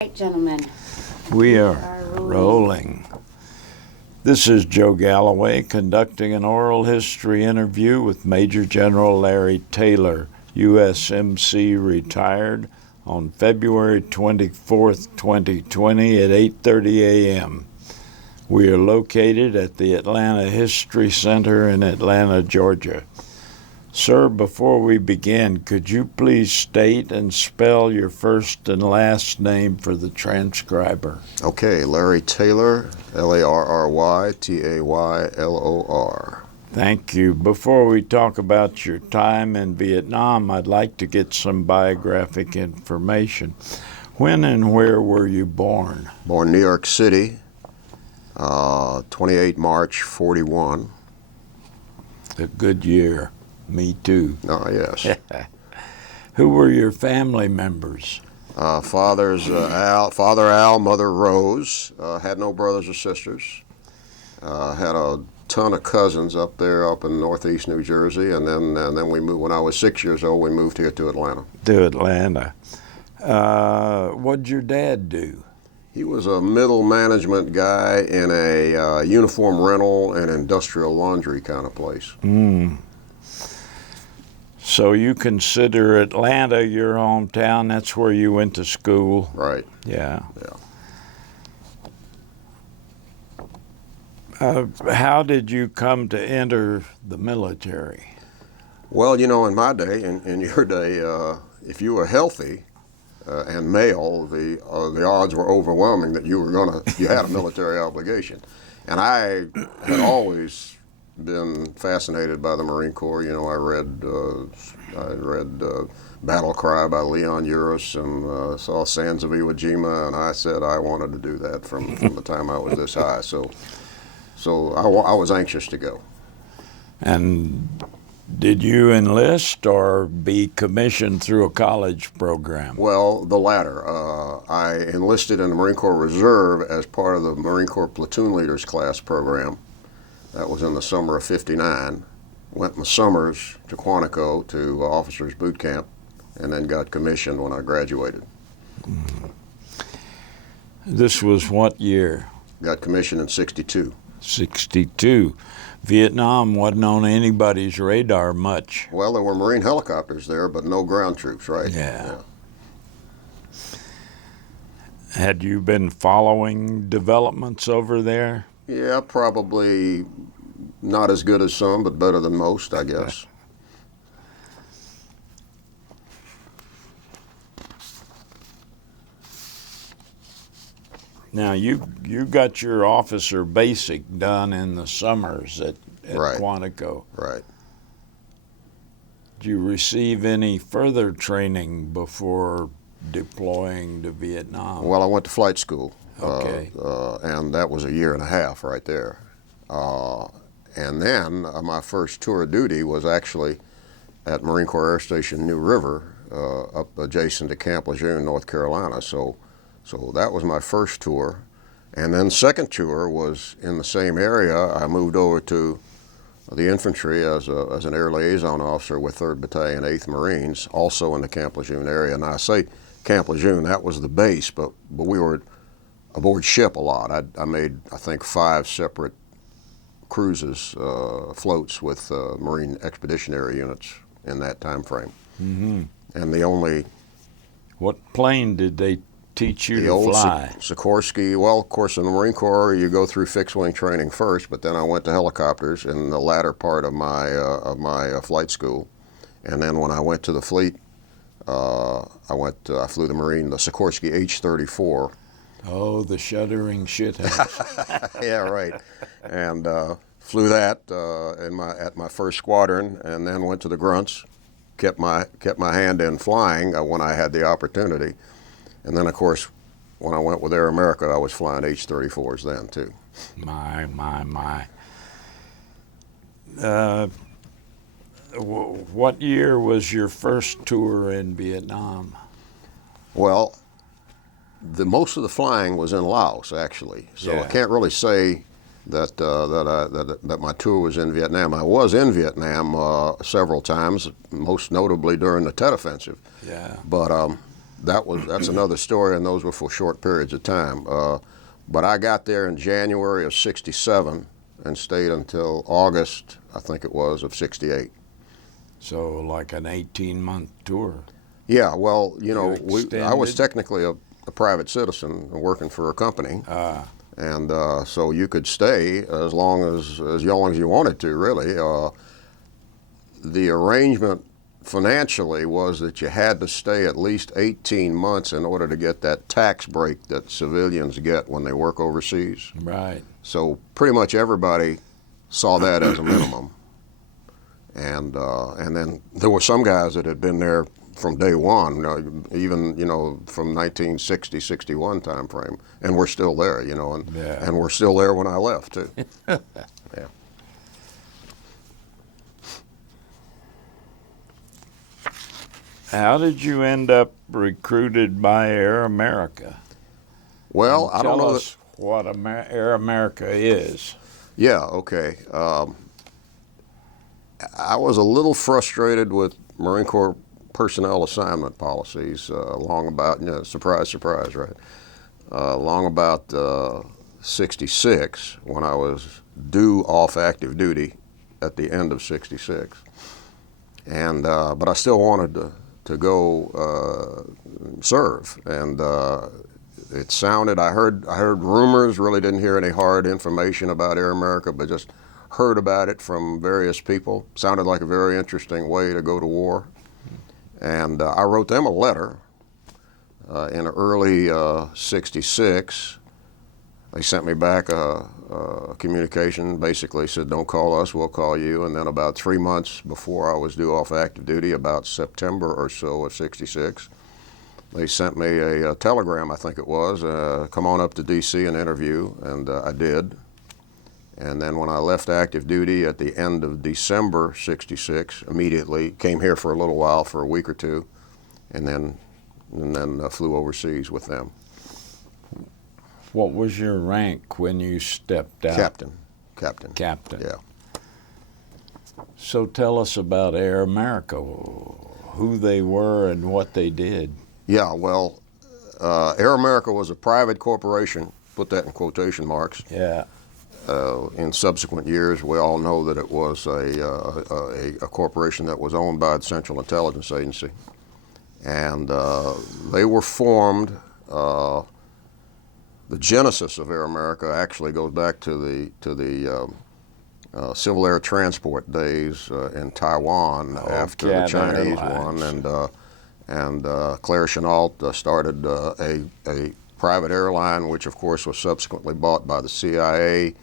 Right, gentlemen. We are rolling. This is Joe Galloway conducting an oral history interview with Major General Larry Taylor, USMC retired, on February 24th, 2020 at 8:30 a.m. We are located at the Atlanta History Center in Atlanta, Georgia. Sir, before we begin, could you please state and spell your first and last name for the transcriber? Okay, Larry Taylor, Larry Taylor. Thank you. Before we talk about your time in Vietnam, I'd like to get some biographic information. When and where were you born? Born New York City, 28 March 41. A good year. Me too. Oh, yes. Who were your family members? Father Al, Mother Rose. Had no brothers or sisters. Had a ton of cousins up in northeast New Jersey, and then we moved. When I was 6 years old, we moved here to Atlanta. To Atlanta. What'd your dad do? He was a middle management guy in a uniform rental and industrial laundry kind of place. So you consider Atlanta your hometown? That's where you went to school? Right. Yeah. How did you come to enter the military? Well, in my day, in your day, if you were healthy and male, the odds were overwhelming that you had a military obligation. And I had always been fascinated by the Marine Corps. I read Battle Cry by Leon Uris and saw Sands of Iwo Jima, and I said I wanted to do that from the time I was this high. So I was anxious to go. And did you enlist or be commissioned through a college program? Well, the latter. I enlisted in the Marine Corps Reserve as part of the Marine Corps Platoon Leaders Class program. That was in the summer of '59. Went in the summers to Quantico to officers boot camp, and then got commissioned when I graduated. This was what year? Got commissioned in '62. 62. Vietnam wasn't on anybody's radar much. Well, there were Marine helicopters there, but no ground troops, right? Yeah. Had you been following developments over there? Yeah, probably not as good as some, but better than most, I guess. Now, you got your officer basic done in the summers at Right. Quantico. Right. Did you receive any further training before deploying to Vietnam? Well, I went to flight school. Okay. And that was a year and a half right there. And then my first tour of duty was actually at Marine Corps Air Station New River, up adjacent to Camp Lejeune, North Carolina. So that was my first tour. And then second tour was in the same area. I moved over to the infantry as an air liaison officer with 3rd Battalion, 8th Marines, also in the Camp Lejeune area. And I say Camp Lejeune, that was the base, but we were aboard ship a lot. I made, I think, 5 separate cruises, floats with Marine expeditionary units in that time frame. Mm-hmm. And the only... What plane did they teach you the to old fly? Sikorsky. Well, of course, in the Marine Corps, you go through fixed-wing training first, but then I went to helicopters in the latter part of my flight school. And then when I went to the fleet, I flew the Sikorsky H-34. Oh, the shuddering shithouse. Yeah, right. And flew that at my first squadron, and then went to the grunts. Kept my hand in flying when I had the opportunity. And then, of course, when I went with Air America, I was flying H-34s then, too. My. What year was your first tour in Vietnam? Well, most of the flying was in Laos, actually. So Yeah. I can't really say that my tour was in Vietnam. I was in Vietnam several times, most notably during the Tet Offensive. Yeah. But that's another story, and those were for short periods of time. But I got there in January of '67 and stayed until August, I think it was, of '68. So like an 18-month tour. Yeah, well, I was extended? technically a private citizen working for a company, and so you could stay as long as you wanted to, really. The arrangement financially was that you had to stay at least 18 months in order to get that tax break that civilians get when they work overseas. Right. So pretty much everybody saw that as a minimum. And then there were some guys that had been there from day one, even from 1960, 61 time frame, and we're still there, and we're still there when I left too. Yeah. How did you end up recruited by Air America? Well, I don't know Tell us what Air America is. Yeah, okay. I was a little frustrated with Marine Corps personnel assignment policies long about, surprise, surprise, right? Long about '66, when I was due off active duty at the end of '66. And, but I still wanted to go serve. And it sounded, I heard rumors, really didn't hear any hard information about Air America, but just heard about it from various people. Sounded like a very interesting way to go to war. And I wrote them a letter in early '66. They sent me back a communication, basically said, don't call us, we'll call you. And then about 3 months before I was due off active duty, about September or so of '66, they sent me a telegram, I think it was, come on up to D.C. and interview, and I did. And then when I left active duty at the end of December '66, immediately came here for a little while, for a week or two, and then flew overseas with them. What was your rank when you stepped out? Captain. Captain. Yeah. So tell us about Air America, who they were and what they did. Yeah, well, Air America was a private corporation, put that in quotation marks. Yeah. In subsequent years, we all know that it was a corporation that was owned by the Central Intelligence Agency. And they were formed, the genesis of Air America actually goes back to the Civil Air Transport days in Taiwan after the Chinese won, and Claire Chennault started a private airline, which of course was subsequently bought by the CIA.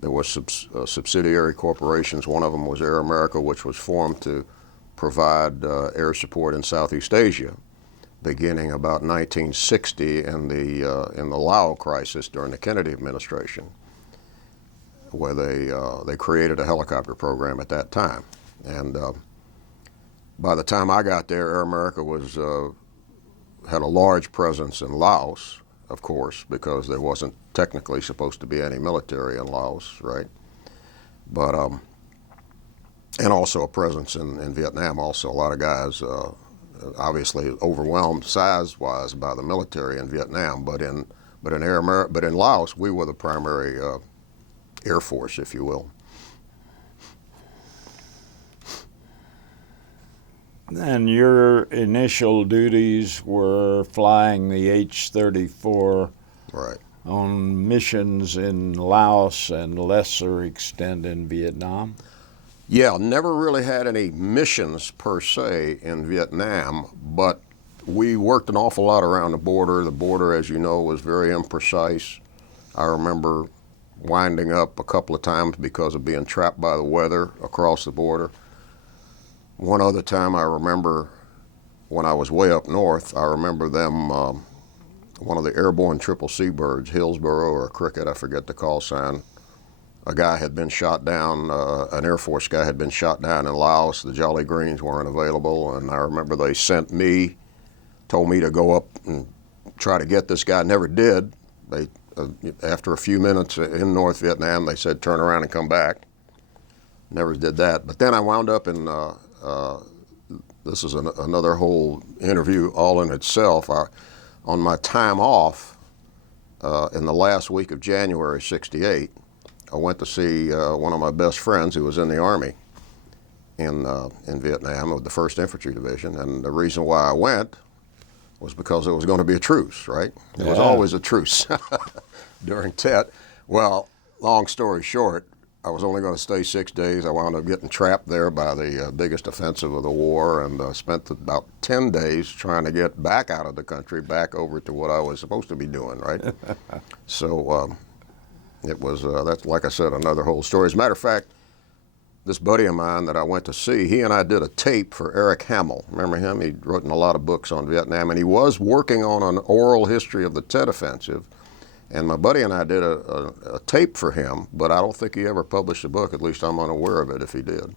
There were subsidiary corporations. One of them was Air America, which was formed to provide air support in Southeast Asia, beginning about 1960 in the Lao crisis during the Kennedy administration, where they created a helicopter program at that time. And by the time I got there, Air America had a large presence in Laos, of course, because there wasn't technically supposed to be any military in Laos, right? But and also a presence in Vietnam. Also, a lot of guys, obviously overwhelmed size-wise by the military in Vietnam, but in Laos, we were the primary air force, if you will. And your initial duties were flying the H-34 Right. on missions in Laos and lesser extent in Vietnam? Yeah, never really had any missions per se in Vietnam, but we worked an awful lot around the border. The border, as you know, was very imprecise. I remember winding up a couple of times because of being trapped by the weather across the border. One other time I remember, when I was way up north, I remember them, one of the airborne triple Seabirds, Hillsborough or Cricket, I forget the call sign, a guy had been shot down, an Air Force guy had been shot down in Laos. The Jolly Greens weren't available, and I remember they sent me, told me to go up and try to get this guy. Never did. They, after a few minutes in North Vietnam, they said turn around and come back. Never did that. But then I wound up in this is another whole interview all in itself. On my time off in the last week of January '68, I went to see one of my best friends who was in the Army in Vietnam with the 1st Infantry Division. And the reason why I went was because there was going to be a truce, right? There was always a truce during Tet. Well, long story short, I was only going to stay 6 days. I wound up getting trapped there by the biggest offensive of the war, and spent about 10 days trying to get back out of the country, back over to what I was supposed to be doing, right? So it was, that's, like I said, another whole story. As a matter of fact, this buddy of mine that I went to see, he and I did a tape for Eric Hamill. Remember him? He'd written a lot of books on Vietnam, and he was working on an oral history of the Tet Offensive. And my buddy and I did a tape for him, but I don't think he ever published a book. At least I'm unaware of it if he did.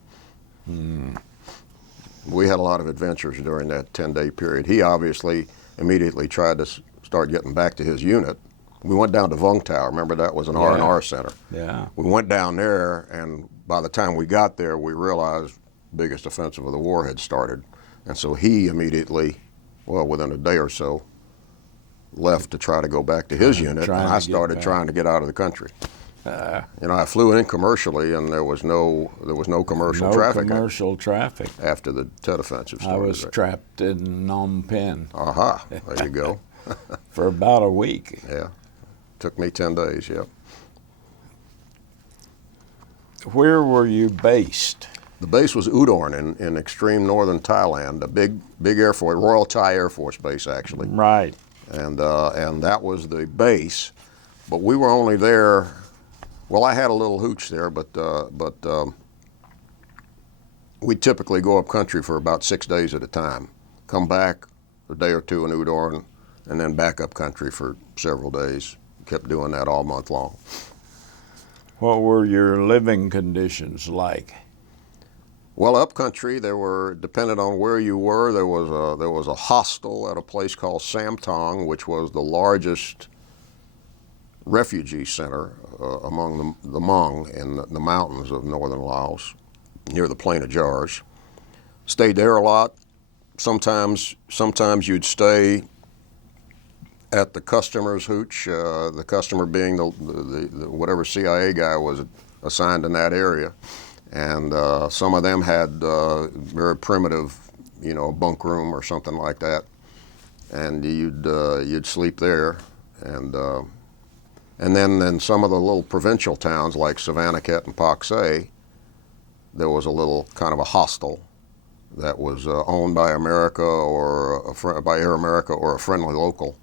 We had a lot of adventures during that 10-day period. He obviously immediately tried to start getting back to his unit. We went down to Vang Pao. Remember, that was an R&R center. Yeah. We went down there, and by the time we got there, we realized the biggest offensive of the war had started. And so he immediately, well, within a day or so, left to try to go back to his unit, and I started trying to get out of the country. You know, I flew in commercially, and there was no commercial traffic. No commercial traffic. After the Tet Offensive started. I was trapped in Phnom Penh. Aha, there you go. For about a week. Yeah, took me 10 days, yep. Where were you based? The base was Udorn in extreme northern Thailand, a big Air Force, Royal Thai Air Force base, actually. Right. And that was the base, but we were only there. Well, I had a little hooch there, but we typically go up country for about 6 days at a time. Come back a day or two in Udorn, and then back up country for several days. Kept doing that all month long. What were your living conditions like? Well, up country, there were, depending on where you were, there was a hostel at a place called Samtong, which was the largest refugee center among the Hmong in the mountains of northern Laos, near the Plain of Jars. Stayed there a lot. Sometimes you'd stay at the customer's hooch, the customer being the whatever CIA guy was assigned in that area. And some of them had very primitive, you know, a bunk room or something like that, and you'd sleep there. And then in some of the little provincial towns like Savannakhet and Pak Se, there was a little kind of a hostel that was owned by America or by Air America or a friendly local,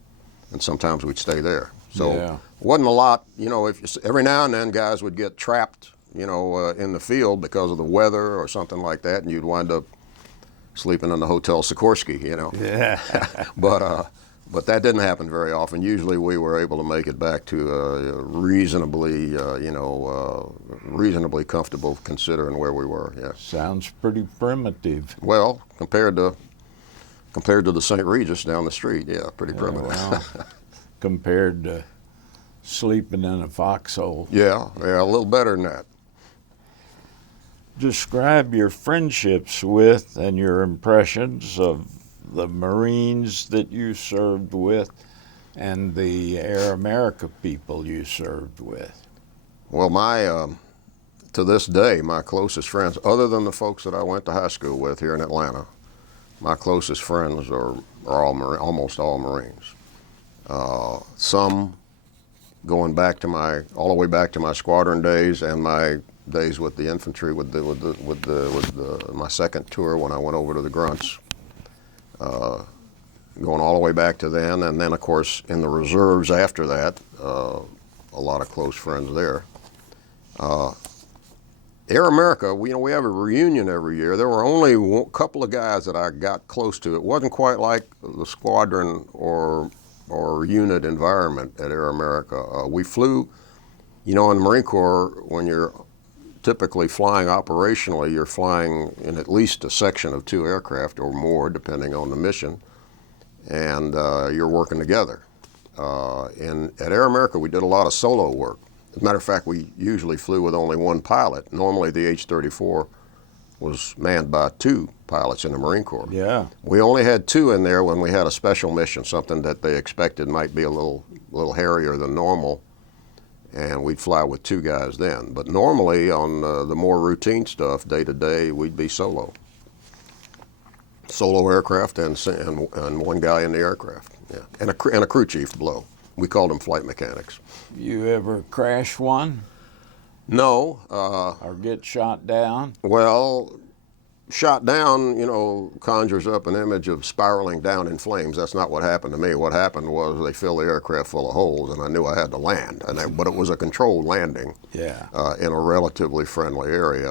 and sometimes we'd stay there. So it wasn't a lot, you know. Every now and then guys would get trapped, you know, in the field because of the weather or something like that, and you'd wind up sleeping in the Hotel Sikorsky, you know. Yeah. But that didn't happen very often. Usually we were able to make it back to reasonably comfortable considering where we were. Yeah. Sounds pretty primitive. Well, compared to the St. Regis down the street, yeah, pretty primitive. Well, compared to sleeping in a foxhole. Yeah, a little better than that. Describe your friendships with and your impressions of the Marines that you served with and the Air America people you served with. Well, to this day, my closest friends, other than the folks that I went to high school with here in Atlanta, my closest friends are almost all Marines. Some going back to all the way back to my squadron days and my days with the infantry, with my second tour when I went over to the Grunts. Going all the way back to then, and then of course in the reserves after that, a lot of close friends there. Air America, we have a reunion every year. There were only a couple of guys that I got close to. It wasn't quite like the squadron or unit environment at Air America. We flew, in the Marine Corps, when you're typically flying operationally, you're flying in at least a section of 2 aircraft or more, depending on the mission, and you're working together. At Air America, we did a lot of solo work. As a matter of fact, we usually flew with only one pilot. Normally, the H-34 was manned by 2 pilots in the Marine Corps. Yeah. We only had 2 in there when we had a special mission, something that they expected might be a little hairier than normal, and we'd fly with 2 guys then. But normally on the more routine stuff, day to day, we'd be solo aircraft and 1 guy in the aircraft, yeah, and a crew chief below. We called them flight mechanics. You ever crash one? No. Or get shot down? Well, shot down, conjures up an image of spiraling down in flames. That's not what happened to me. What happened was they filled the aircraft full of holes, and I knew I had to land. But it was a controlled landing, Yeah. in a relatively friendly area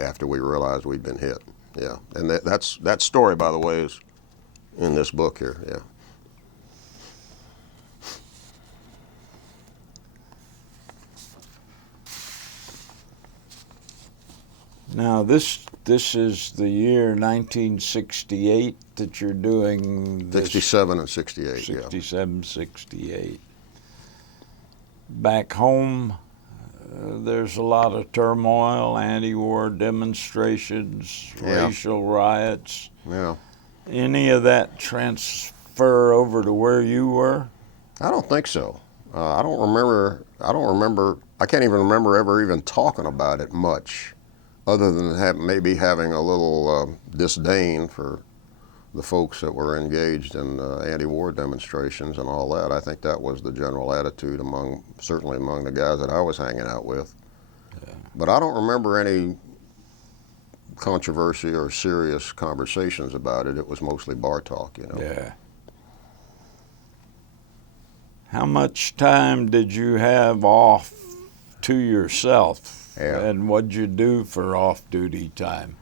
after we realized we'd been hit. Yeah, and that story, by the way, is in this book here. Yeah. Now this is the year 1968 that you're doing this. 67 and 68. 67, 68. Back home, there's a lot of turmoil, anti-war demonstrations, Yeah. racial riots. Yeah. Any of that transfer over to where you were? I don't think so. I don't remember. I can't even remember ever even talking about it much, other than maybe having a little disdain for the folks that were engaged in anti-war demonstrations and all that. I think that was the general attitude certainly among the guys that I was hanging out with. Yeah. But I don't remember any controversy or serious conversations about it. It was mostly bar talk, Yeah. How much time did you have off to yourself? Yeah. And what'd you do for off-duty time?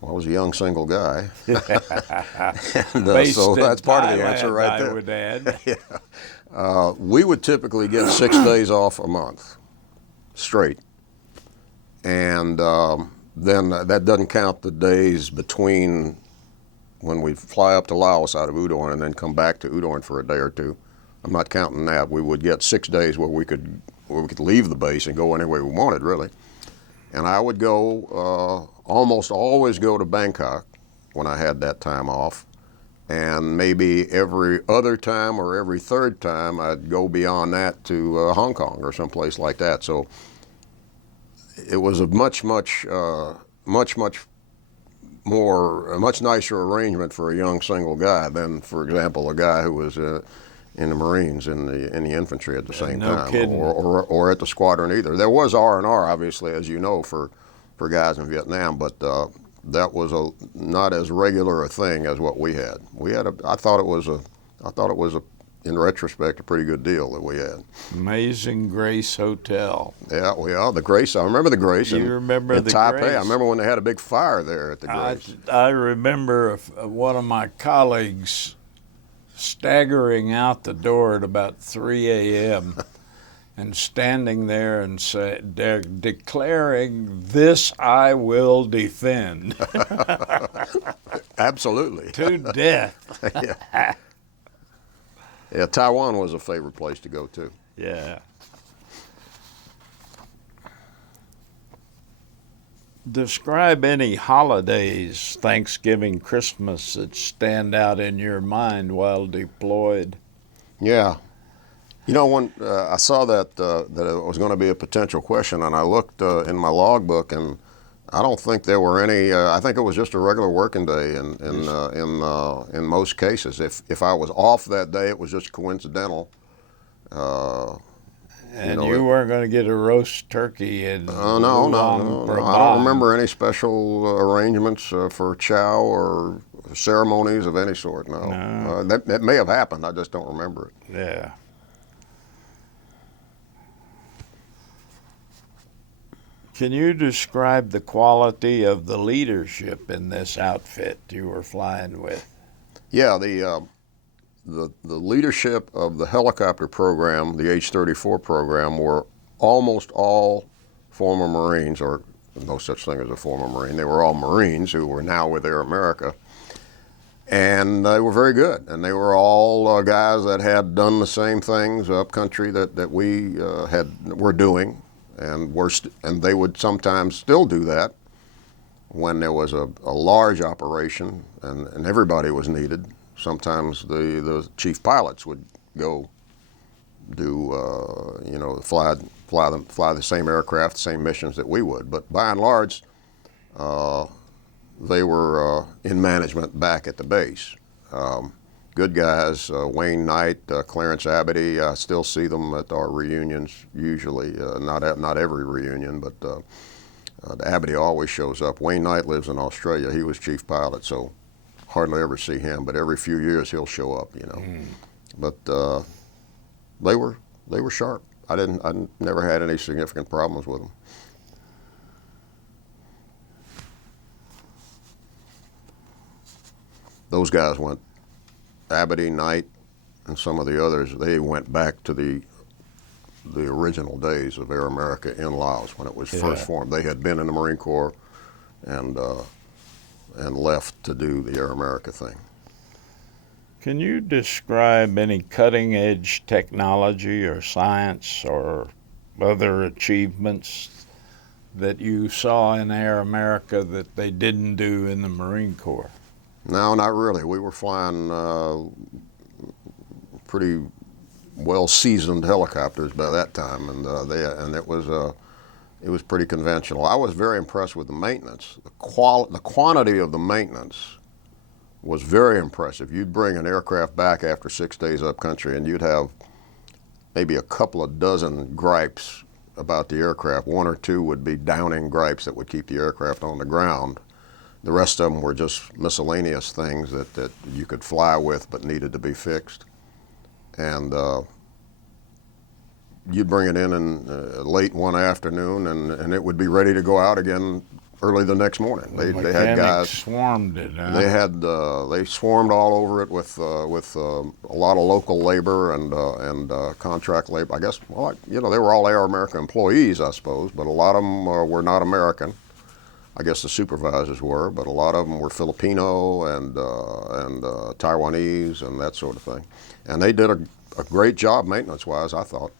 Well, I was a young single guy. And, Based so in that's part of the Thailand, answer right there. I would add. Yeah. We would typically get 6 days off a month, straight. And then that doesn't count the days between when we fly up to Laos out of Udon and then come back to Udon for a day or 2. I'm not counting that. We would get 6 days where we could leave the base and go anywhere we wanted, really. And I would go, almost always go to Bangkok when I had that time off. And maybe every other time or every third time I'd go beyond that to Hong Kong or someplace like that. So it was a much nicer arrangement for a young single guy than, for example, a guy who was in the Marines, in the infantry at the same time, kidding. or at the squadron either. There was R&R, obviously, as you know, for guys in Vietnam, but that was not as regular a thing as what we had. I thought it was in retrospect, a pretty good deal that we had. Amazing Grace Hotel. Yeah, the Grace. I remember the Grace. You remember the Taipei. Grace? I remember when they had a big fire there at the Grace. I remember one of my colleagues staggering out the door at about 3 a.m. and standing there and declaring, "This I will defend." Absolutely. To death. Yeah. Yeah, Taiwan was a favorite place to go to. Yeah. Describe any holidays, Thanksgiving, Christmas, that stand out in your mind while deployed. Yeah. When I saw that it was going to be a potential question, and I looked in my logbook, and I don't think there were any. I think it was just a regular working day in most cases. If I was off that day, it was just coincidental. And you weren't going to get a roast turkey and no. I don't remember any special arrangements for chow or ceremonies of any sort. No. That may have happened. I just don't remember it. Yeah. Can you describe the quality of the leadership in this outfit you were flying with? Yeah, the leadership of the helicopter program, the H-34 program, were almost all former Marines, or no such thing as a former Marine. They were all Marines who were now with Air America. And they were very good. And they were all guys that had done the same things up country that we were doing. And they would sometimes still do that. when there was a large operation and everybody was needed, sometimes the chief pilots would go do, fly the same aircraft, the same missions that we would. But by and large, they were in management back at the base. Good guys, Wayne Knight, Clarence Abity. I still see them at our reunions usually. Not every reunion, but Abity always shows up. Wayne Knight lives in Australia. He was chief pilot, so hardly ever see him. But every few years he'll show up, But they were sharp. I never had any significant problems with them. Those guys went, Abity, Knight, and some of the others, they went back to the original days of Air America in Laos when it was first formed. They had been in the Marine Corps and left to do the Air America thing. Can you describe any cutting-edge technology or science or other achievements that you saw in Air America that they didn't do in the Marine Corps? No, not really. We were flying pretty well-seasoned helicopters by that time, and it was pretty conventional. I was very impressed with the maintenance. The quantity of the maintenance was very impressive. You'd bring an aircraft back after 6 days up country, and you'd have maybe a couple of dozen gripes about the aircraft. One or two would be downing gripes that would keep the aircraft on the ground. The rest of them were just miscellaneous things that you could fly with but needed to be fixed. And you'd bring it in late one afternoon, and it would be ready to go out again early the next morning. They had guys swarmed it. Huh? They swarmed all over it with a lot of local labor and contract labor. I guess they were all Air America employees, I suppose, but a lot of them were not American. I guess the supervisors were, but a lot of them were Filipino and Taiwanese and that sort of thing. And they did a great job maintenance-wise, I thought.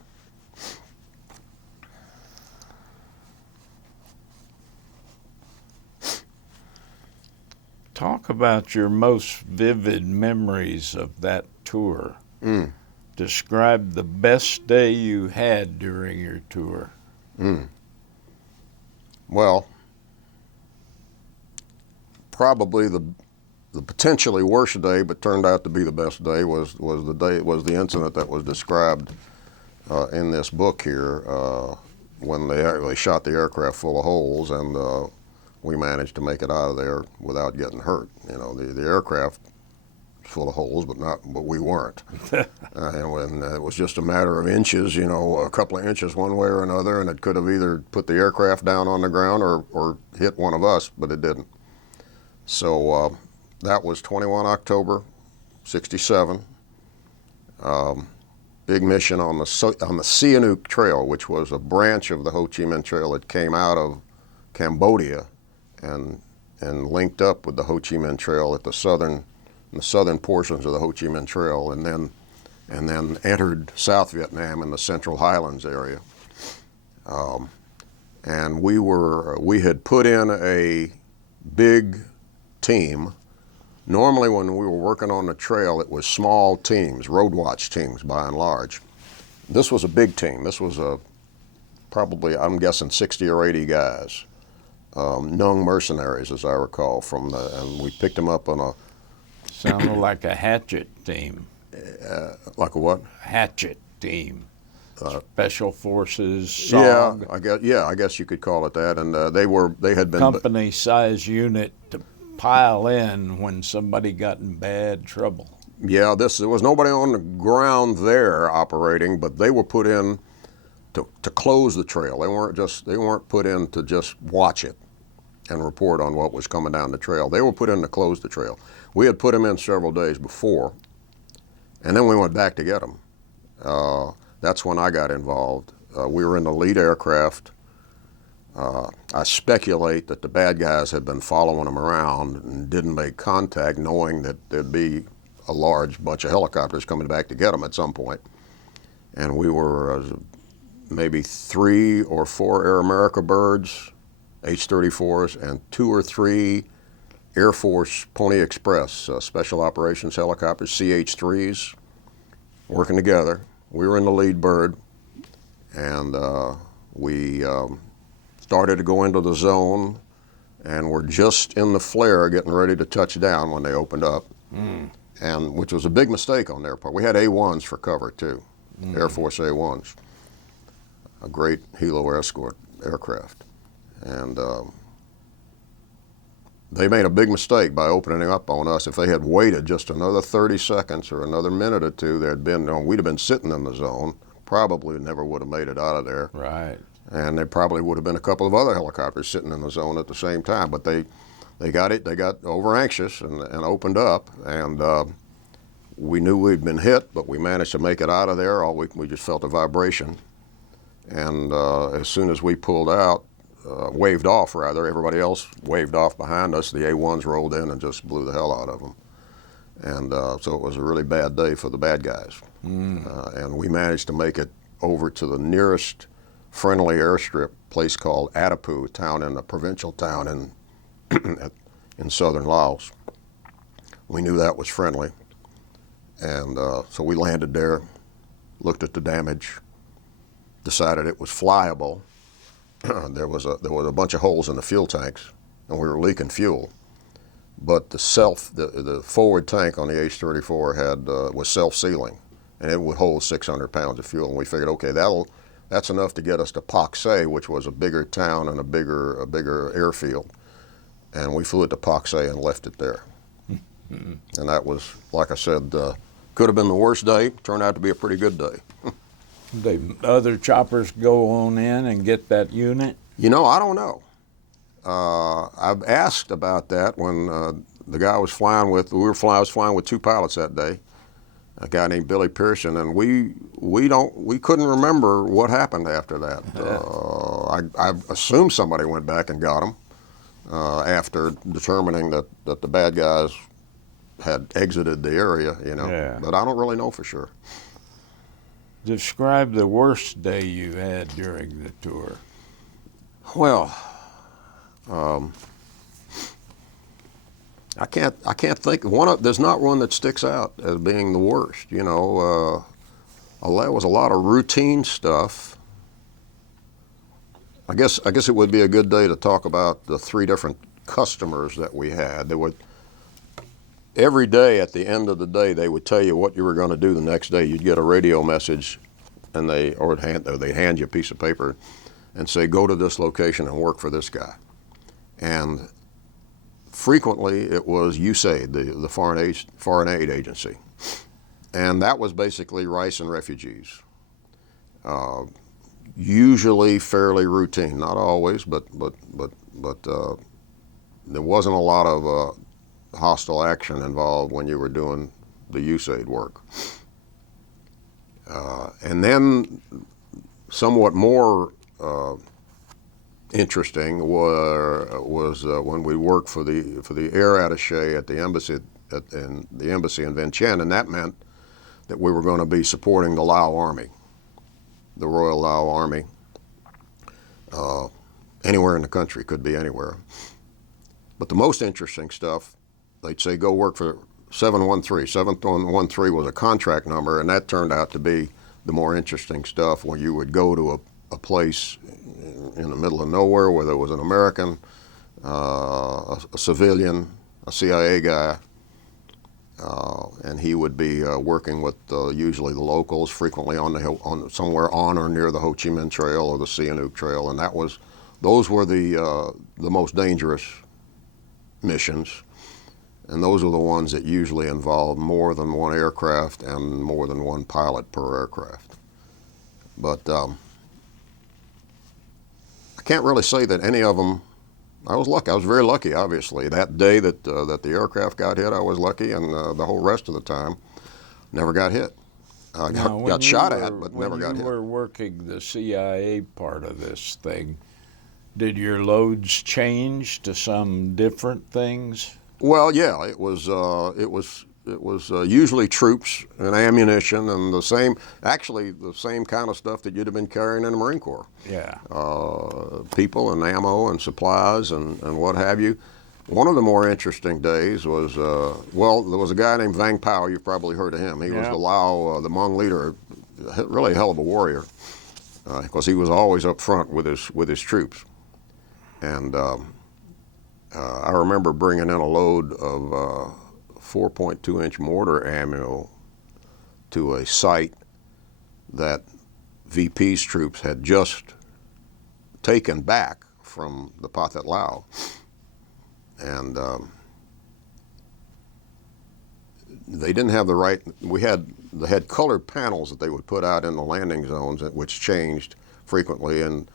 Talk about your most vivid memories of that tour. Describe the best day you had during your tour. Well, probably the potentially worst day, but turned out to be the best day, was the incident that was described in this book here when they shot the aircraft full of holes, and we managed to make it out of there without getting hurt. The aircraft was full of holes, but we weren't. And when it was just a matter of inches, a couple of inches one way or another, and it could have either put the aircraft down on the ground or hit one of us, but it didn't. So that was 21 October, 67. Big mission on the Sihanouk Trail, which was a branch of the Ho Chi Minh Trail that came out of Cambodia and linked up with the Ho Chi Minh Trail at the southern portions of the Ho Chi Minh Trail, and then entered South Vietnam in the Central Highlands area. And we had put in a big team. Normally when we were working on the trail, it was small teams, road watch teams by and large. This was a big team. This was probably, I'm guessing, 60 or 80 guys. Hmong mercenaries, as I recall, and we picked them up on a... Sounded like a hatchet team. Like a what? Hatchet team. Special forces, SOG. I guess you could call it that. And they had been... Company-size unit to pile in when somebody got in bad trouble. Yeah, there was nobody on the ground there operating, but they were put in to close the trail. They weren't put in to just watch it and report on what was coming down the trail. They were put in to close the trail. We had put them in several days before, and then we went back to get them. That's when I got involved. We were in the lead aircraft. I speculate that the bad guys had been following them around and didn't make contact, knowing that there'd be a large bunch of helicopters coming back to get them at some point. And we were maybe 3 or 4 Air America birds H-34s, and 2 or 3 Air Force Pony Express Special Operations helicopters, CH-3s, working together. We were in the lead bird, and we started to go into the zone, and we're just in the flare getting ready to touch down when they opened up, and which was a big mistake on their part. We had A-1s for cover too, Air Force A-1s, a great helo escort aircraft. And they made a big mistake by opening up on us. If they had waited just another 30 seconds or another minute or two, we'd have been sitting in the zone, probably never would have made it out of there. Right. And there probably would have been a couple of other helicopters sitting in the zone at the same time. But they got over anxious and opened up, and we knew we'd been hit, but we managed to make it out of there. We just felt a vibration. And as soon as we pulled out, waved off rather, everybody else waved off behind us. The A-1s rolled in and just blew the hell out of them. And so it was a really bad day for the bad guys. And we managed to make it over to the nearest friendly airstrip place called Atapu, a provincial town in southern Laos. We knew that was friendly. And so we landed there, looked at the damage, decided it was flyable. There was a bunch of holes in the fuel tanks, and we were leaking fuel. But the forward tank on the H-34 was self-sealing, and it would hold 600 pounds of fuel. And we figured, okay, that's enough to get us to Pak Se, which was a bigger town and a bigger airfield. And we flew it to Pak Se and left it there. And that was, like I said, could have been the worst day. Turned out to be a pretty good day. The other choppers go on in and get that unit? You know, I don't know. I've asked about that when the guy I was flying with. I was flying with 2 pilots that day, a guy named Billy Pearson, and we couldn't remember what happened after that. I assume somebody went back and got him after determining that the bad guys had exited the area, you know. Yeah. But I don't really know for sure. Describe the worst day you had during the tour. Well, I can't think. There's not one that sticks out as being the worst. You know, there was a lot of routine stuff. I guess it would be a good day to talk about the 3 different customers that we had. Every day at the end of the day, they would tell you what you were going to do the next day. You'd get a radio message, and they'd hand you a piece of paper and say, go to this location and work for this guy. And frequently it was USAID, the Foreign Aid Agency. And that was basically rice and refugees. Usually fairly routine, not always, but there wasn't a lot of hostile action involved when you were doing the USAID work. And then somewhat more interesting was when we worked for the air attaché at the embassy in Vientiane, and that meant that we were going to be supporting the Lao Army, the Royal Lao Army, anywhere in the country, could be anywhere. But the most interesting stuff, they'd say, go work for 713. 713 was a contract number, and that turned out to be the more interesting stuff, when you would go to a place in the middle of nowhere where there was an American, a civilian, a CIA guy, and he would be working with usually the locals, frequently somewhere on or near the Ho Chi Minh Trail or the Sihanouk Trail, and those were the most dangerous missions. And those are the ones that usually involve more than one aircraft and more than one pilot per aircraft. But I can't really say that any of them. I was lucky. I was very lucky, obviously. That day that the aircraft got hit, I was lucky, and the whole rest of the time, never got hit. Got shot at, but never got hit. When you were working the CIA part of this thing, did your loads change to some different things? Well, yeah, it was usually troops and ammunition and actually the same kind of stuff that you'd have been carrying in the Marine Corps. Yeah. People and ammo and supplies and what have you. One of the more interesting days was, there was a guy named Vang Pao. You've probably heard of him. He was the Lao, the Hmong leader, really a hell of a warrior, because he was always up front with his troops. And I remember bringing in a load of 4.2-inch mortar ammo to a site that VP's troops had just taken back from the Pathet Lao. And they didn't have the right. They had colored panels that they would put out in the landing zones, which changed frequently, and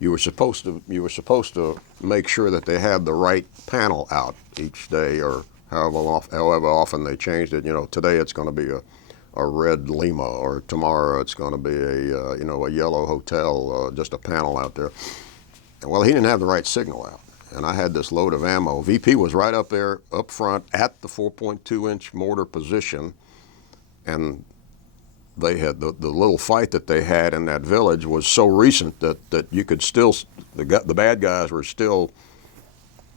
you were supposed to make sure that they had the right panel out each day, or however often they changed it. You know, today it's going to be a red Lima, or tomorrow it's going to be a yellow hotel, just a panel out there. Well, he didn't have the right signal out. And I had this load of ammo. VP was right up there, up front, at the 4.2-inch mortar position, and they had the little fight that they had in that village was so recent that you could still, the bad guys were still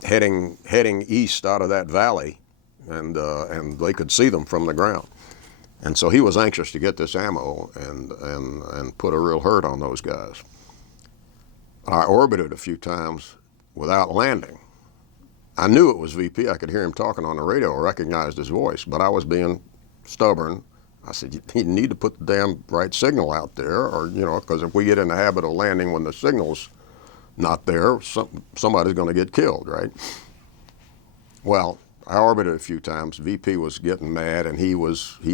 heading east out of that valley, and they could see them from the ground. And so he was anxious to get this ammo and put a real hurt on those guys. I orbited a few times without landing. I knew it was VP. I could hear him talking on the radio. I recognized his voice, but I was being stubborn. I said, you need to put the damn right signal out there, or, because if we get in the habit of landing when the signal's not there, somebody's going to get killed, right? Well, I orbited a few times. VP was getting mad, and he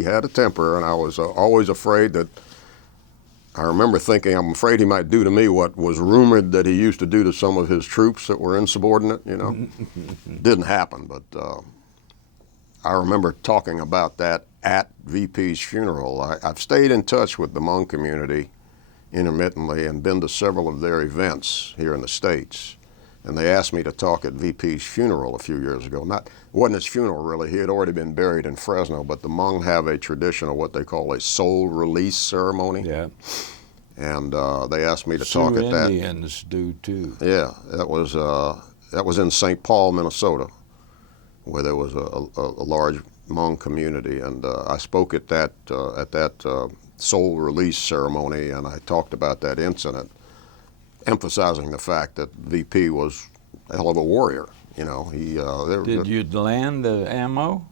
had a temper, and I was always afraid that, I remember thinking, I'm afraid he might do to me what was rumored that he used to do to some of his troops that were insubordinate, Didn't happen, but I remember talking about that at VP's funeral. I've stayed in touch with the Hmong community intermittently and been to several of their events here in the States. And they asked me to talk at VP's funeral a few years ago. It wasn't his funeral, really. He had already been buried in Fresno, but the Hmong have a tradition of what they call a soul release ceremony. Yeah. And they asked me to talk at that. Indians do too. Yeah, that was in St. Paul, Minnesota, where there was a large Hmong community, and I spoke at that soul release ceremony, and I talked about that incident, emphasizing the fact that VP was a hell of a warrior. Did you land the ammo?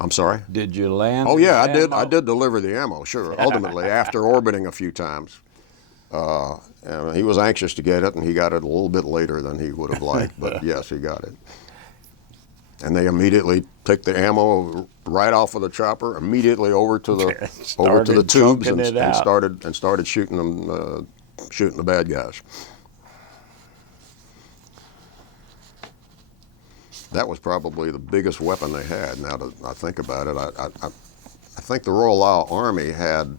I'm sorry? Did you land? Oh yeah, the ammo? I did deliver the ammo, sure. Ultimately, after orbiting a few times. And he was anxious to get it, and he got it a little bit later than he would have liked, but yes, he got it. And they immediately took the ammo right off of the chopper, immediately over to the tubes, and started shooting them, shooting the bad guys. That was probably the biggest weapon they had. Now that I think about it, I think the Royal Lao Army had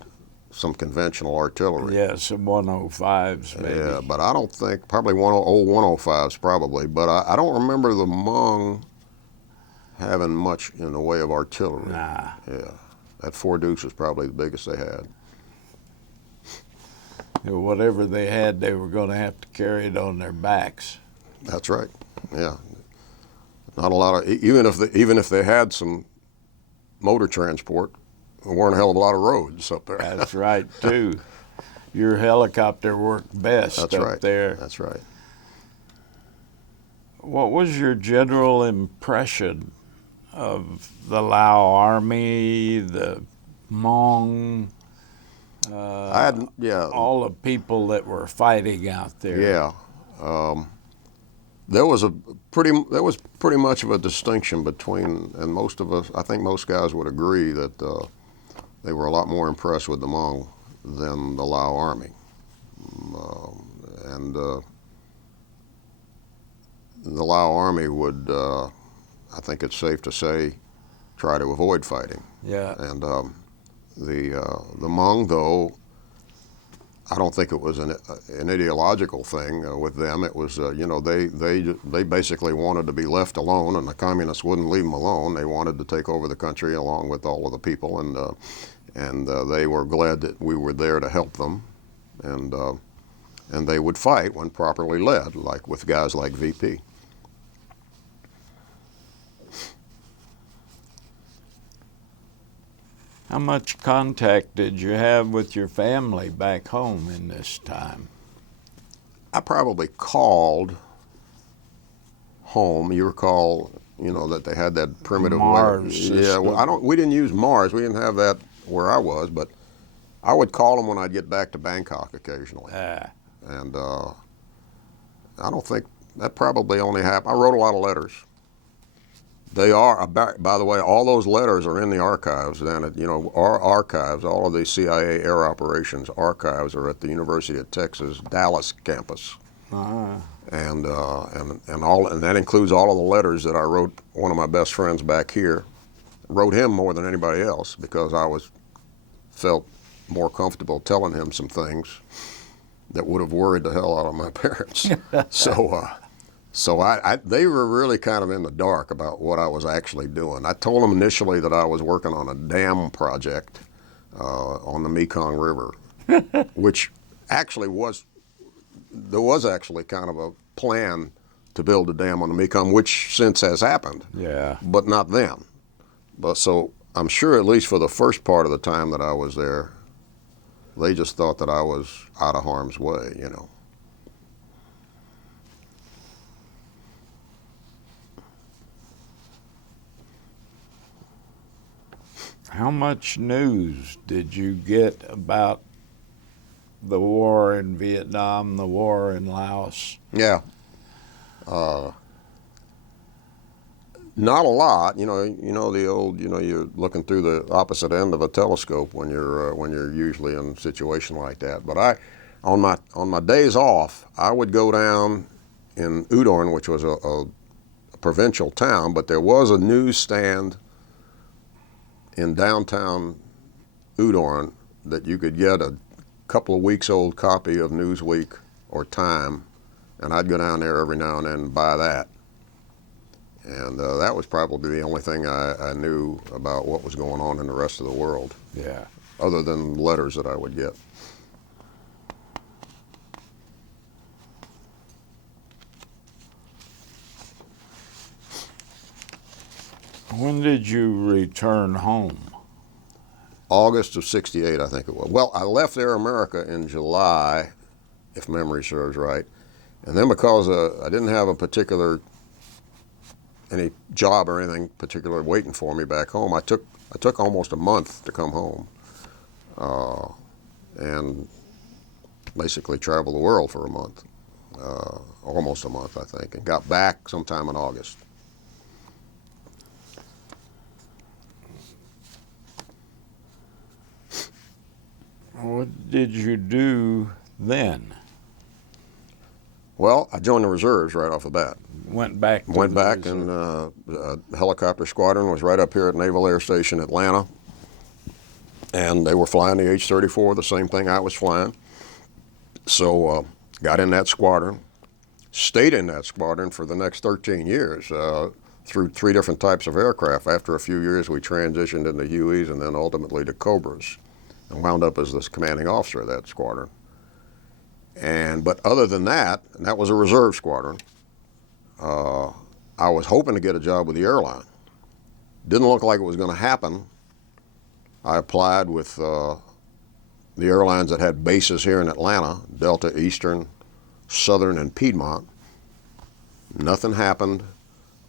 some conventional artillery. Yeah, some 105s maybe. Yeah, but I don't think, probably old 105s probably, but I don't remember the Hmong having much in the way of artillery. Nah. Yeah, that 4 Deuce was probably the biggest they had. Whatever they had, they were going to have to carry it on their backs. That's right. Yeah, not a lot of, even if they had some motor transport, there weren't a hell of a lot of roads up there. That's right too. Your helicopter worked best up there. That's right. What was your general impression of the Lao Army, the Hmong, all the people that were fighting out there? Yeah, there was pretty much of a distinction between, and most of us, I think most guys would agree that they were a lot more impressed with the Hmong than the Lao Army, and the Lao Army would, I think it's safe to say, try to avoid fighting. Yeah. And the Hmong, though, I don't think it was an ideological thing with them. It was, you know, they basically wanted to be left alone, and the communists wouldn't leave them alone. They wanted to take over the country along with all of the people, and they were glad that we were there to help them, and they would fight when properly led, like with guys like VP. How much contact did you have with your family back home in this time? I probably called home. You recall, you know, that they had that primitive Mars system. Yeah, well, we didn't use Mars. We didn't have that where I was, but I would call them when I'd get back to Bangkok occasionally. And I don't think that probably only happened. I wrote a lot of letters. They are, by the way, all those letters are in the archives. Then, you know, our archives, all of the CIA Air Operations archives are at the University of Texas Dallas campus. And that includes all of the letters that I wrote one of my best friends back here. Wrote him more than anybody else because I felt more comfortable telling him some things that would have worried the hell out of my parents. So they were really kind of in the dark about what I was actually doing. I told them initially that I was working on a dam project on the Mekong River, which actually there was actually kind of a plan to build a dam on the Mekong, which since has happened. Yeah. But not then. But so I'm sure at least for the first part of the time that I was there, they just thought that I was out of harm's way, you know. How much news did you get about the war in Vietnam, the war in Laos? Yeah. Not a lot. You know the old, you know, you're looking through the opposite end of a telescope when you're usually in a situation like that. But on my days off, I would go down in Udon, which was a provincial town, but there was a newsstand in downtown Udon that you could get a couple of weeks old copy of Newsweek or Time, and I'd go down there every now and then and buy that. And that was probably the only thing I knew about what was going on in the rest of the world. Yeah. Other than letters that I would get. When did you return home? August of '68, I think it was. Well, I left Air America in July, if memory serves right. And then because I didn't have any job or anything particular waiting for me back home, I took almost a month to come home, and basically traveled the world for a month, almost a month, I think, and got back sometime in August. What did you do then? Well, I joined the reserves right off the bat. Went back and the helicopter squadron was right up here at Naval Air Station Atlanta, and they were flying the H-34, the same thing I was flying. So got in that squadron, stayed in that squadron for the next 13 years through 3 different types of aircraft. After a few years, we transitioned into Hueys and then ultimately to Cobras, and wound up as the commanding officer of that squadron. But other than that, and that was a reserve squadron, I was hoping to get a job with the airline. Didn't look like it was going to happen. I applied with the airlines that had bases here in Atlanta, Delta, Eastern, Southern, and Piedmont. Nothing happened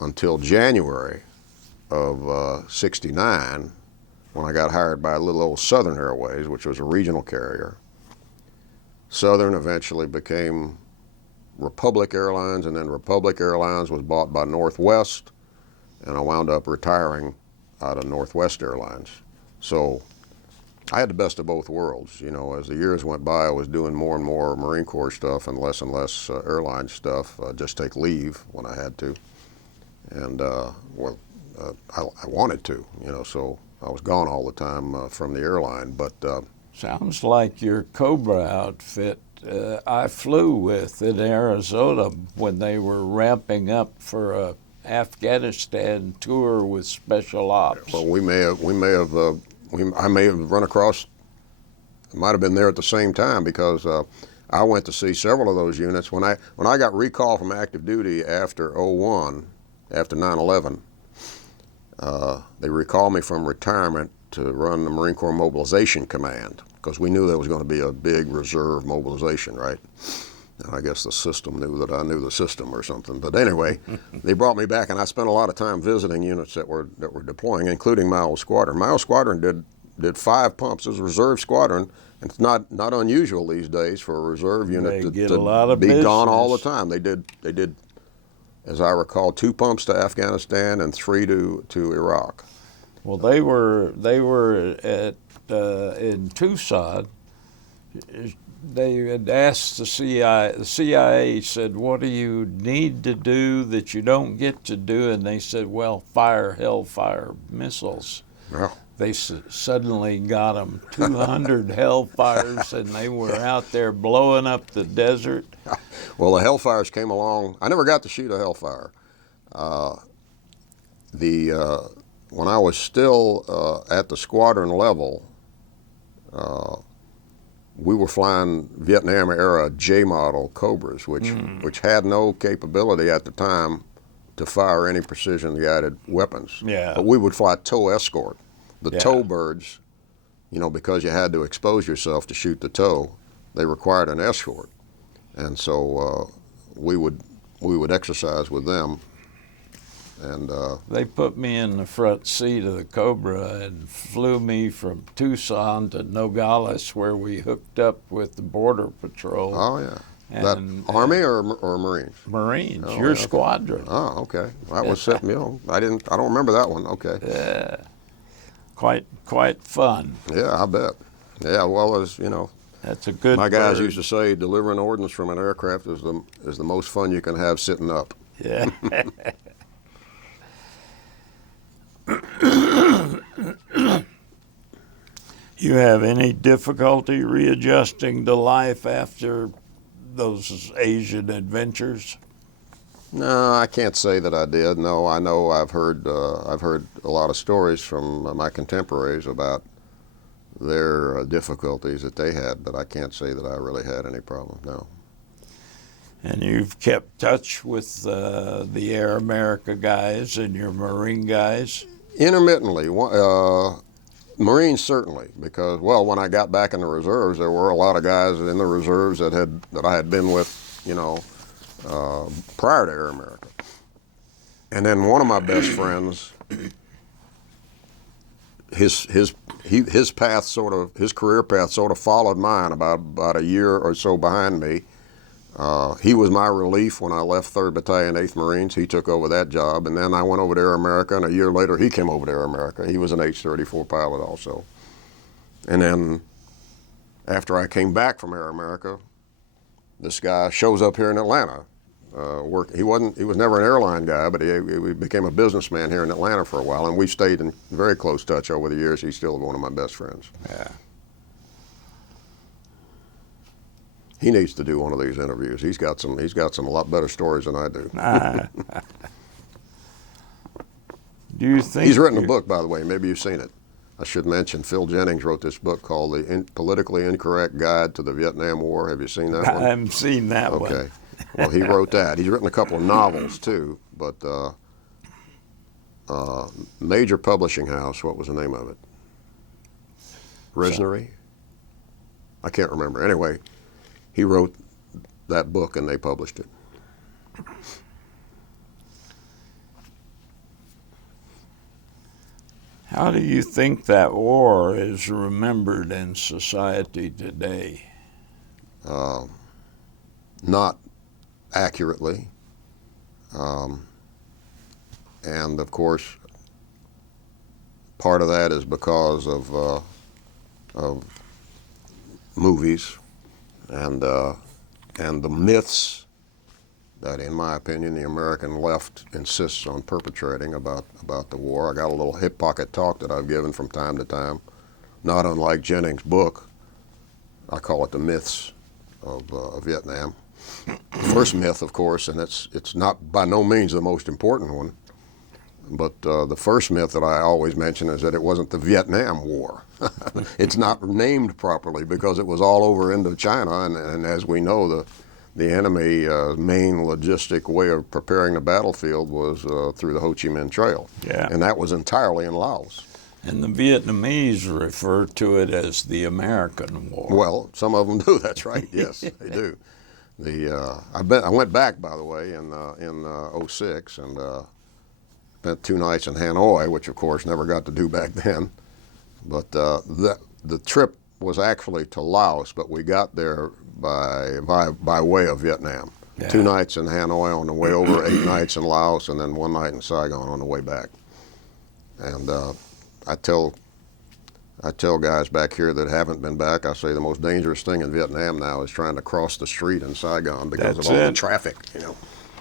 until January of '69, when I got hired by a little old Southern Airways, which was a regional carrier. Southern eventually became Republic Airlines, and then Republic Airlines was bought by Northwest, and I wound up retiring out of Northwest Airlines. So I had the best of both worlds. You know, as the years went by, I was doing more and more Marine Corps stuff and less airline stuff, just take leave when I had to. And I wanted to, you know, so I was gone all the time from the airline. But Sounds like your Cobra outfit I flew with in Arizona when they were ramping up for a Afghanistan tour with special ops. Well, I may have run across, might have been there at the same time, because I went to see several of those units. When I got recalled from active duty after '01, after 9/11, they recalled me from retirement to run the Marine Corps Mobilization Command, because we knew there was going to be a big reserve mobilization, right? And I guess the system knew that I knew the system or something. But anyway, they brought me back, and I spent a lot of time visiting units that were deploying, including my old squadron. My old squadron did 5 pumps. It was a reserve squadron, and it's not unusual these days for a reserve unit to be gone all the time. They did, as I recall, 2 pumps to Afghanistan and 3 to Iraq. Well, they were at in Tucson. They had asked the CIA. The CIA said, "What do you need to do that you don't get to do?" And they said, "Well, fire Hellfire missiles." Well, They suddenly got them 200 Hellfires, and they were out there blowing up the desert. well, the Hellfires came along. I never got to shoot a Hellfire. When I was still at the squadron level, we were flying Vietnam-era J-model Cobras, which had no capability at the time to fire any precision-guided weapons. Yeah. But we would fly tow escort. The Yeah. tow birds, because you had to expose yourself to shoot the tow, they required an escort, and so we would exercise with them. And They put me in the front seat of the Cobra and flew me from Tucson to Nogales, where we hooked up with the Border Patrol. oh yeah, And, that Army or Marines? Marines, Oh, your yeah, okay. squadron. Oh, okay. That was set. I don't remember that one. Okay. Yeah, quite fun. Yeah, I bet. Yeah, well, That's a good. my guys bird. used to say, delivering ordnance from an aircraft is the most fun you can have sitting up. Yeah. You have any difficulty readjusting to life after those Asian adventures? No, I can't say that I did. No, I know I've heard a lot of stories from my contemporaries about their difficulties that they had, but I can't say that I really had any problem. No. And you've kept touch with the Air America guys and your Marine guys? Intermittently. Marines certainly, because when I got back in the reserves, there were a lot of guys in the reserves that I had been with, prior to Air America. And then one of my best friends, his career path sort of followed mine about a year or so behind me. He was my relief when I left 3rd Battalion, 8th Marines. He took over that job, and then I went over to Air America, and a year later he came over to Air America. He was an H-34 pilot also. And then after I came back from Air America, this guy shows up here in Atlanta. He was never an airline guy, but he became a businessman here in Atlanta for a while, and we stayed in very close touch over the years. He's still one of my best friends. Yeah. He needs to do one of these interviews. He's got some a lot better stories than I do. Do you think He's written a book, by the way. Maybe you've seen it. I should mention Phil Jennings wrote this book called The Politically Incorrect Guide to the Vietnam War. Have you seen that one? I haven't seen that one. Okay. Well, he wrote that. He's written a couple of novels too, but major publishing house, what was the name of it? Resnery? I can't remember. Anyway, he wrote that book and they published it. How do you think that war is remembered in society today? Not accurately. And of course, part of that is because of movies and the myths that, in my opinion, the American left insists on perpetrating about the war. I got a little hip pocket talk that I've given from time to time, not unlike Jennings' book, I call it the myths of Vietnam. The first myth, of course, and it's not by no means the most important one, but the first myth that I always mention is that it wasn't the Vietnam War. It's not named properly because it was all over Indochina, and as we know, the enemy main logistic way of preparing the battlefield was through the Ho Chi Minh Trail, and that was entirely in Laos. And the Vietnamese refer to it as the American War. Well, some of them do. That's right. Yes, they do. I went back, by the way, in '06 and spent 2 nights in Hanoi, which of course never got to do back then. But the trip was actually to Laos, but we got there by way of Vietnam. Yeah. 2 nights in Hanoi on the way over, 8 nights in Laos, and then 1 night in Saigon on the way back. And I tell guys back here that haven't been back, I say the most dangerous thing in Vietnam now is trying to cross the street in Saigon because of all the traffic, you know.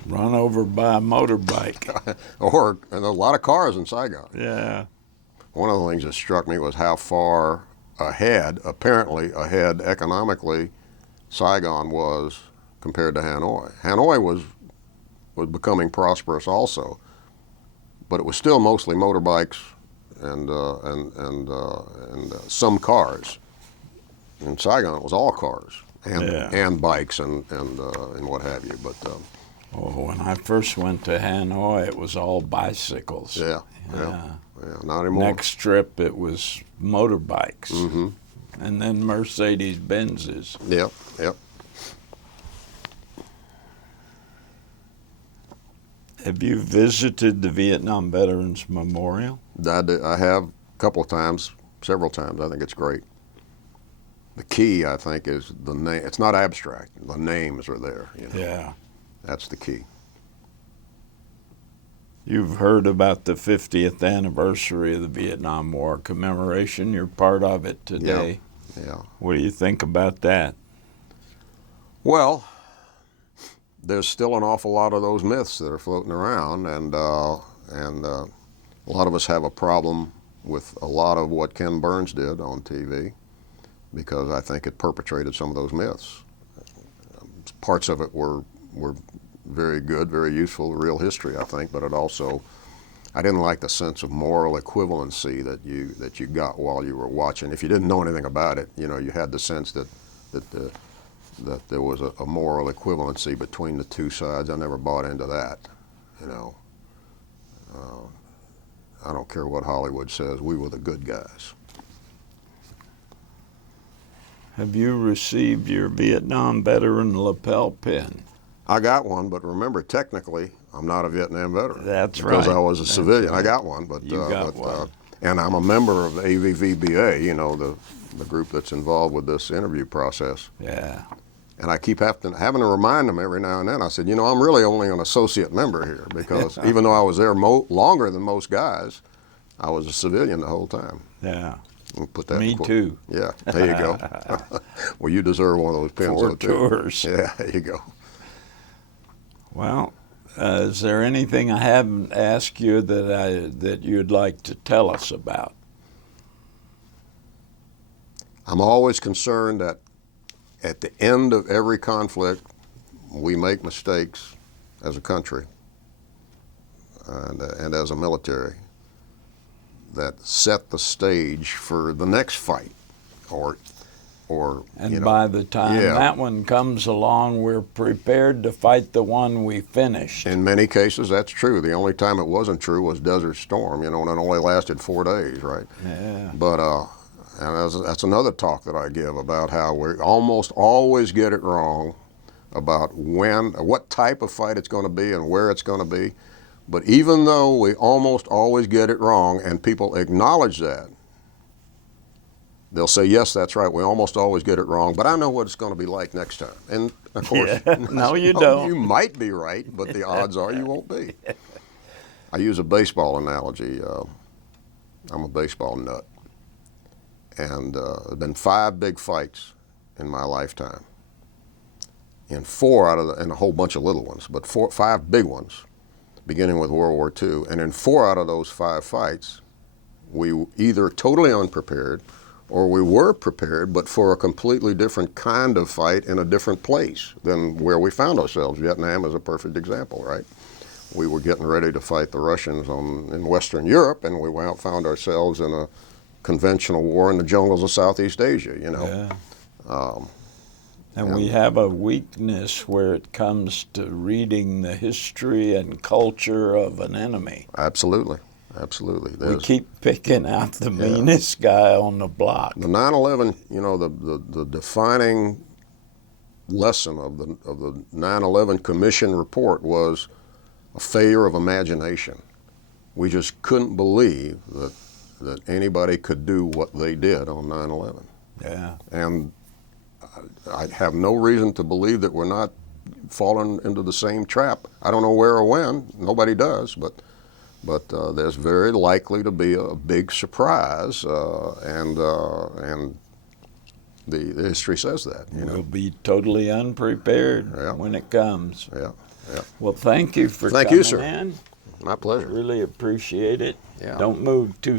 Run over by a motorbike. And a lot of cars in Saigon. Yeah. One of the things that struck me was how far apparently ahead economically, Saigon was compared to Hanoi. Hanoi was becoming prosperous also, but it was still mostly motorbikes and some cars. In Saigon, it was all cars and bikes and what have you. But when I first went to Hanoi, it was all bicycles. Yeah, not anymore. Next trip, it was motorbikes, and then Mercedes-Benzes. Yep. Have you visited the Vietnam Veterans Memorial? I have a couple of times, several times. I think it's great. The key, I think, is the name. It's not abstract. The names are there. You know? Yeah. That's the key. You've heard about the 50th anniversary of the Vietnam War commemoration. You're part of it today. Yeah. What do you think about that? Well, there's still an awful lot of those myths that are floating around, and a lot of us have a problem with a lot of what Ken Burns did on TV because I think it perpetrated some of those myths. Parts of it were very good, very useful, real history, I think, but I didn't like the sense of moral equivalency that you got while you were watching. If you didn't know anything about it, you know, you had the sense that there was a moral equivalency between the two sides. I never bought into that, you know. I don't care what Hollywood says, we were the good guys. Have you received your Vietnam veteran lapel pin? I got one, but remember, technically, I'm not a Vietnam veteran. That's because right. I was a civilian. Right. I got one, but you got one. And I'm a member of the AVVBA, you know, the group that's involved with this interview process. Yeah. And I keep having to remind them every now and then. I said, you know, I'm really only an associate member here because even though I was there longer than most guys, I was a civilian the whole time. Yeah. We'll put that Me too. Yeah, there you go. Well, you deserve one of those pins. 4 tours. Yeah, there you go. Well, is there anything I haven't asked you that you'd like to tell us about? I'm always concerned that at the end of every conflict, we make mistakes as a country and as a military that set the stage for the next fight, or and you know, by the time that one comes along, we're prepared to fight the one we finished. In many cases, that's true. The only time it wasn't true was Desert Storm, you know, and it only lasted 4 days, right? Yeah. But and that's another talk that I give about how we almost always get it wrong about what type of fight it's going to be and where it's going to be. But even though we almost always get it wrong and people acknowledge that, they'll say, yes, that's right, we almost always get it wrong, but I know what it's going to be like next time. And of course, no, you don't. You might be right, but the odds are you won't be. I use a baseball analogy. I'm a baseball nut. And there have been 5 big fights in my lifetime. In 4 and a whole bunch of little ones, but 5 big ones, beginning with World War II. And in 4 out of those 5 fights, we were either totally unprepared or we were prepared, but for a completely different kind of fight in a different place than where we found ourselves. Vietnam is a perfect example, right? We were getting ready to fight the Russians in Western Europe, and we found ourselves in a conventional war in the jungles of Southeast Asia, you know. Yeah. And we have a weakness where it comes to reading the history and culture of an enemy. Absolutely, absolutely. We keep picking out the meanest guy on the block. The 9/11, you know, the defining lesson of the 9/11 Commission report was a failure of imagination. We just couldn't believe that anybody could do what they did on 9/11. Yeah. And I have no reason to believe that we're not falling into the same trap. I don't know where or when. Nobody does, but there's very likely to be a big surprise, and the history says that. You know? We'll be totally unprepared when it comes. Yeah, yeah. Well, thank you for Thank coming you, sir. in. My pleasure. Really appreciate it. Yeah. Don't move too